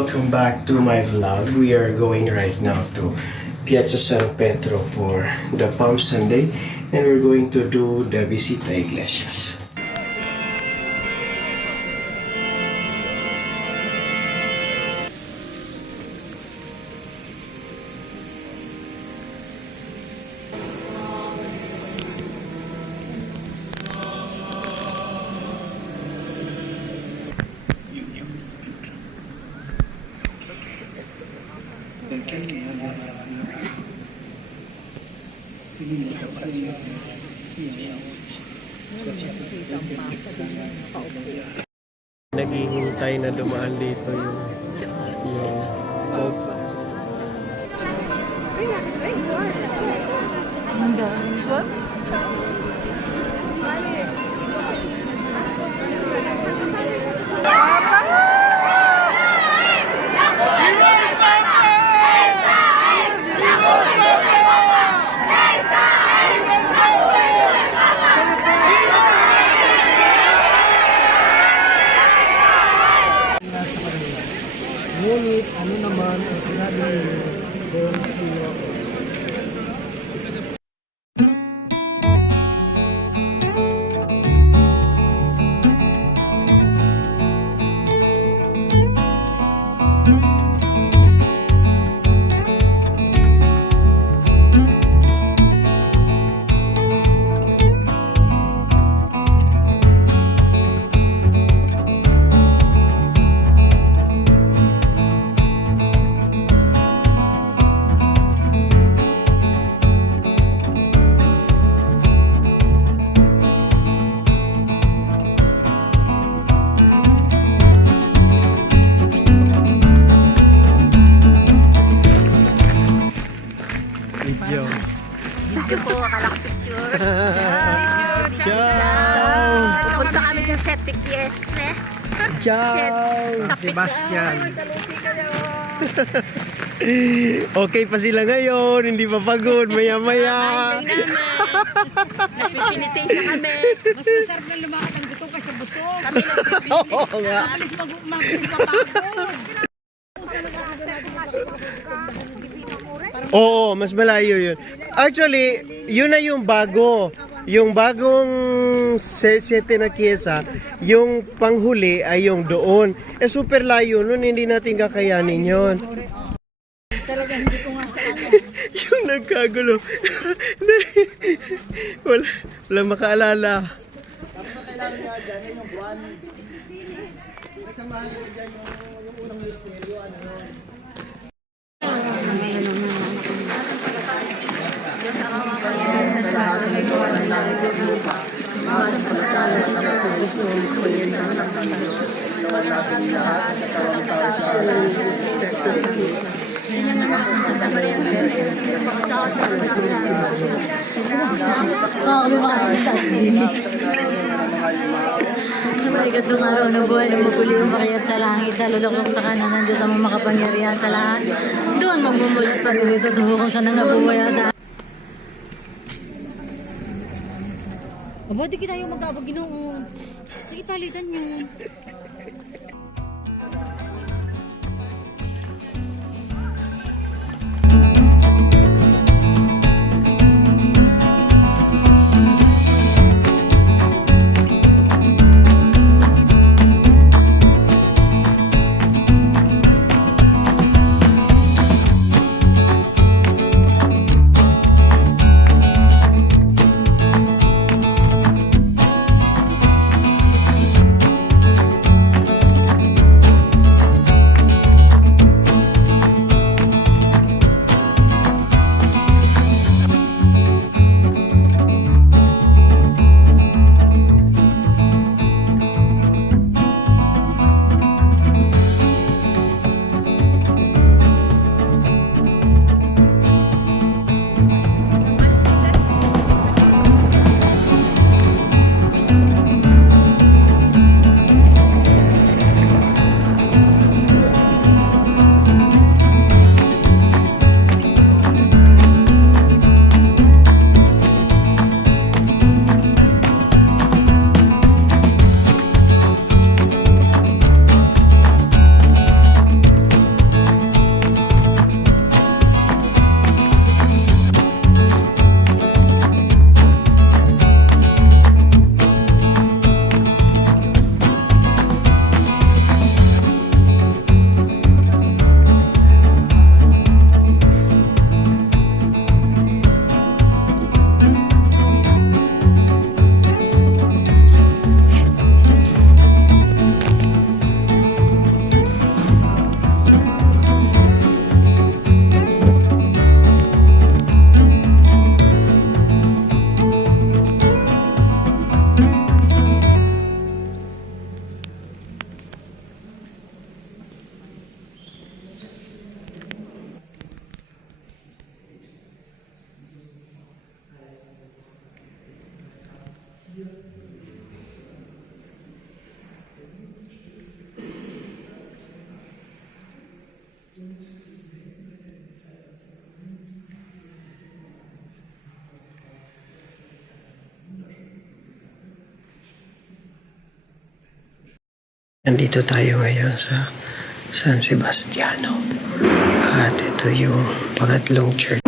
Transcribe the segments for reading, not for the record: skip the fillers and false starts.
Welcome back to my vlog. We are going right now to Piazza San Pedro for the Palm Sunday and we're going to do the Visita Iglesias. Naghihintay na dumaan dito yung Pope. Ngunit ano naman ang sinabi niyo kung sino ako? Video po, akala ko picture. Ciao! Pupunta kami sa septic yes. Ciao! Sebastian. Okay pa sila ngayon, hindi pa pagod, maya-maya. Nagpipinitation kami. Mas masarap na lumakad ang gutom kasi busog. Kami Oo nga. Mabilis mapagod. Oo, mas malayo yun. Actually, yun na yung bago. Yung bagong sete na kyesa, yung panghuli ay yung doon. Eh super layo nun, hindi natin kakayanin yun. Talaga hindi ko nga sa ano. Yung nagkagulo. wala makaalala. Kailangan nga dyan yung buwan. Kasamahan nyo dyan yung unang misteryo. Ikatlong araw na buhay na maguli umakyat sa langit, halulukok sa kanan ng Diyos ang makapangyarihan sa lahat. Doon magmumulat pa rin ito, tuhukong sa nangabuhay at Aba, di kita yung magkabag ginoon. Nagipalitan yun. Nandito tayo ngayon sa San Sebastiano. At ito yung pangatlong church.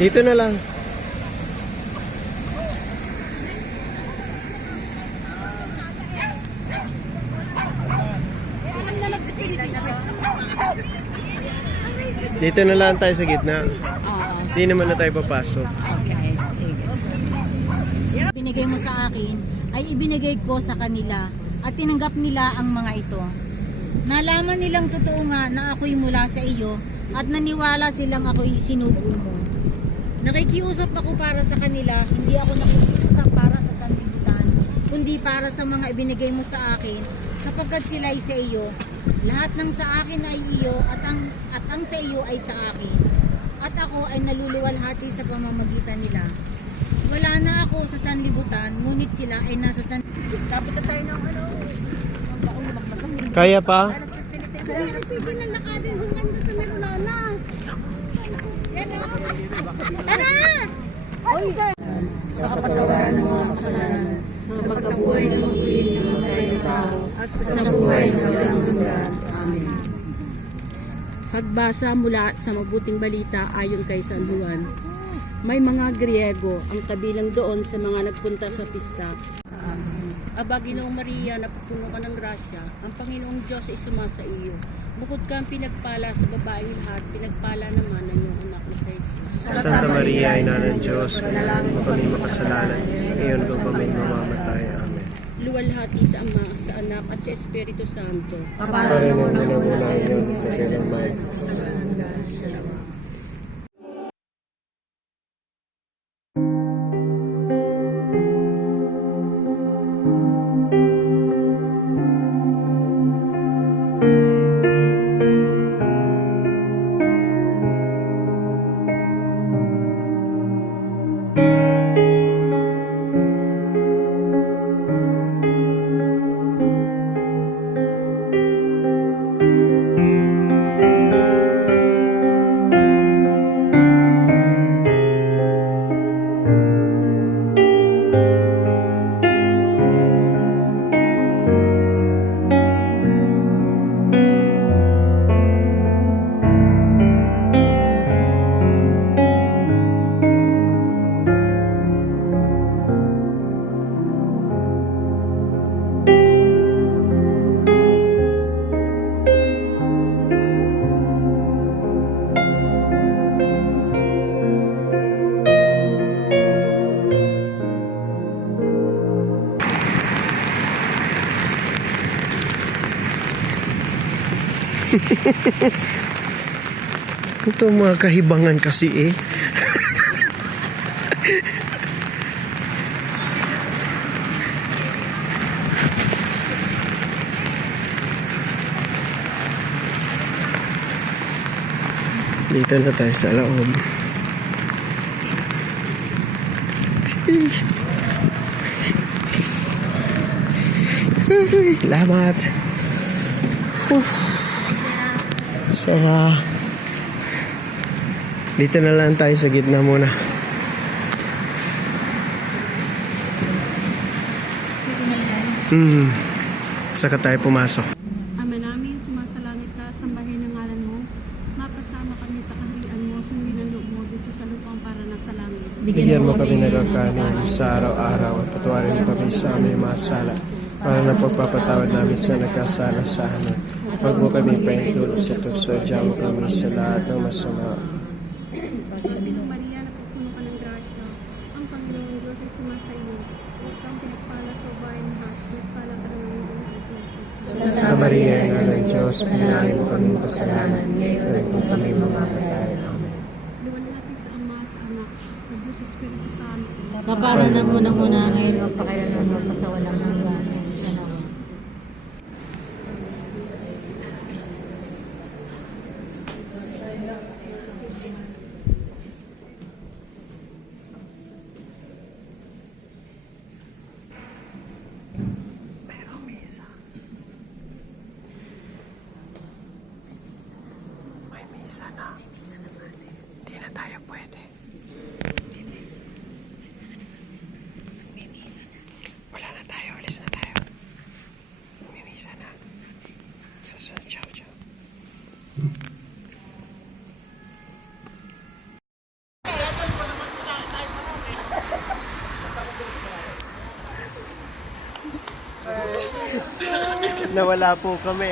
Dito na lang. Dito na lang tayo sa gitna. Hindi naman na tayo papasok. Okay, sige. Binigay mo sa akin ay ibinigay ko sa kanila at tinanggap nila ang mga ito. Nalaman nilang totoo nga na ako'y mula sa iyo at naniwala silang ako'y sinugo mo. Nakikiusap ako para sa kanila, hindi ako nakikiusap para sa sanlibutan, kundi para sa mga ibinigay mo sa akin, sapagkat sila ay sa iyo. Lahat ng sa akin ay iyo at ang sa iyo ay sa akin. At ako ay naluluwalhati sa pamamagitan nila. Wala na ako sa sanlibutan, ngunit sila ay nasa Kapit na tayo ng ano. Kaya pa? Pwede na lakadin hanggang doon sa Merulana. Tara! Sa kapatawaran ng mga kasalanan, sa pagkabuhay ng maguli ng mga kayang tao, at sa buhay na walang hanggan. Amen. Pagbasa mula sa mabuting balita ayon kay San Juan. May mga Griego ang kabilang doon sa mga nagpunta sa pista. Aba, Ginoong Maria, napupuno ka ng grasya, ang Panginoong Diyos ay sumasa iyo. Bukod kang pinagpala sa babaeng lahat, pinagpala naman ang iyong anak na sa Jesus. Santa Maria, Ina ng Diyos, mo kami makasalanan, ngayon kung kami mamamatay. Amen. Luwalhati sa Ama, sa Anak at sa Espiritu Santo. Para naman na muna ngayon, na kailanman. Ito mga kahibangan kasi eh. Dito na tayo sa loob. Salamat. Sarap. Dito na lang tayo sa gitna muna. Saka tayo pumasok. Ama namin, sumasalangit ka, sambahin ang ngalan mo. Mapasama kami sa kaharian mo, sundin ang loob mo dito sa lupang para nasa langit. Bigyan mo kami ng kanin sa araw-araw at patawarin mo kami sa aming mga sala para na pagpapatawad namin sa nagkasala sa amin. Huwag mo kami paintulog sa tukso, diyan mo kami sa lahat ng masama. Pagpapitong Maria, napupuno ka ng grasya. Ang Panginoong Diyos ay sumasa iyo. Huwag kang pinagpala sa bahay ng lahat. Nagpala ka ng iyong anak. Sa Maria, ina ng Diyos, pinahali mo kami kasalanan, ngayon kung kami mamamatay. Amen. Luwalhati sa Ama, sa Anak, sa Diyos, sa Espiritu Santo. Kapara ng unang-una ngayon, magpakailan, magpasawalang hanggan. May misa na. Hindi na tayo pwede. Wala na tayo, alis na tayo. May misa na. Susunod, ciao, ciao. Nawala po kami.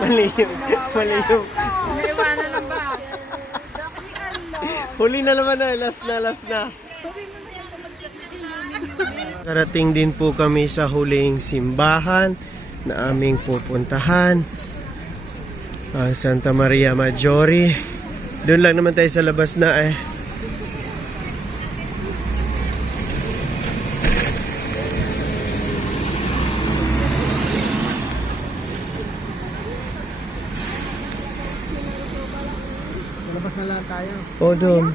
Mali yung. Huli na naman na, last na. Karating din po kami sa huling simbahan na aming pupuntahan. Ang Santa Maria Maggiore. Doon lang naman tayo sa labas na eh. O doon.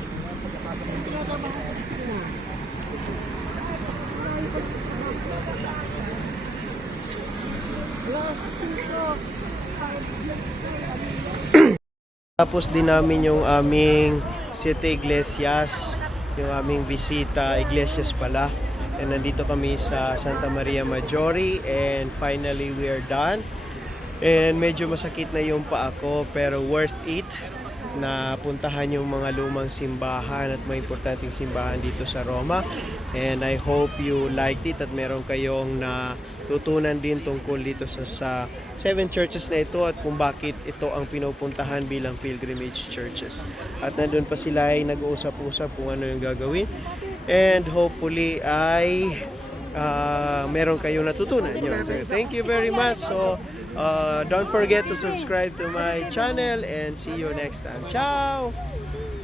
Tapos din namin yung aming Siete Iglesias, yung aming bisita, Iglesias pala. And nandito kami sa Santa Maria Maggiore and finally we are done. And medyo masakit na yung paa ko pero worth it na puntahan yung mga lumang simbahan at mga importanteng simbahan dito sa Roma. And I hope you liked it at meron kayong natutunan din tungkol dito sa 7 churches na ito at kung bakit ito ang pinupuntahan bilang pilgrimage churches. At nandun pa sila ay nag-uusap-usap kung ano yung gagawin. And hopefully ay meron kayong natutunan. So, thank you very much. So, don't forget to subscribe to my channel and see you next time. Ciao!